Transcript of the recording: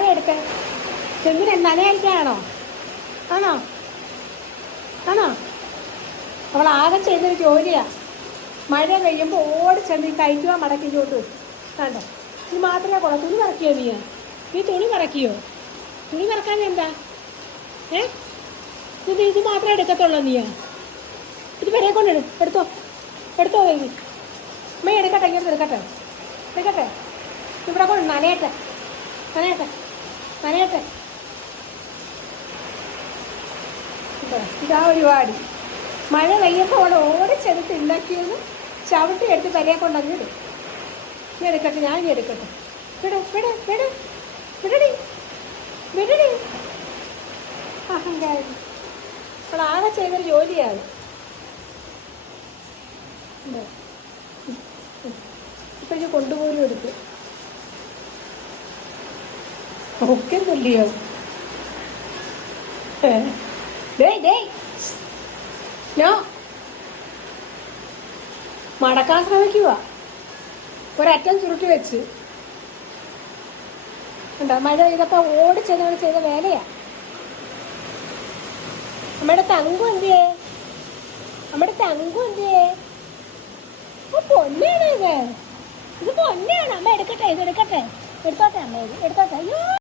ആരെ എടുക്കാൻ ചെമ്മിന് നനയായിരിക്കാണോ? ആണോ ആണോ അവൾ ആകെ ചെയ്യുന്നൊരു ജോലിയാ. മഴ പെയ്യുമ്പോൾ ഓടി ചെന്ന് ഈ കഴിക്കുക മടക്കിക്കൊണ്ട് കണ്ടോ. ഇത് മാത്രമേ കൊള്ളൂ. തുണി പറക്കിയോ നീ തുണി പറക്കിയോ? തുണി പറക്കാൻ എന്താ? ഇത് മാത്രമേ എടുക്കത്തുള്ളൂ നീയാ? ഇത് വരെ കൊണ്ടിടും. എടുത്തോ കഴിഞ്ഞ് അമ്മ എടുക്കട്ടെ. ഇങ്ങോട്ട് എടുക്കട്ടെ. ഇവിടെ കൊണ്ട് നനയട്ടെ. ഇതാ ഒരുപാട് മഴ പെയ്യുമ്പോൾ അവൾ ഓടിച്ചെടുത്ത് ഉണ്ടാക്കിയത് ചവിട്ടി എടുത്ത് പെരയെ കൊണ്ടങ്ങ് ഇടും. നീ എടുക്കട്ടെ, ഞാൻ എടുക്കട്ടെ. വിടടി അഹങ്കാരം. അവൾ ആകെ ചെയ്തൊരു ജോലിയാണ്. ഇപ്പൊ ഇത് കൊണ്ടുപോലും എടുത്ത് ഒക്കെ തുല്ലിയോ? നോ മടക്കാൻ ശ്രമിക്കുക. ഒരറ്റം ചുരുട്ടി വെച്ച് എന്താ മഴ പെയ്തപ്പോ ഓടിച്ചെന്നവർ ചെയ്ത വേലയാ. നമ്മുടെ തങ്കു എന്തിയേ? പൊന്നാണ് ഇത് പൊന്നാണ്. അമ്മ എടുക്കട്ടെ. എടുത്തോട്ടെ അമ്മ. അയ്യോ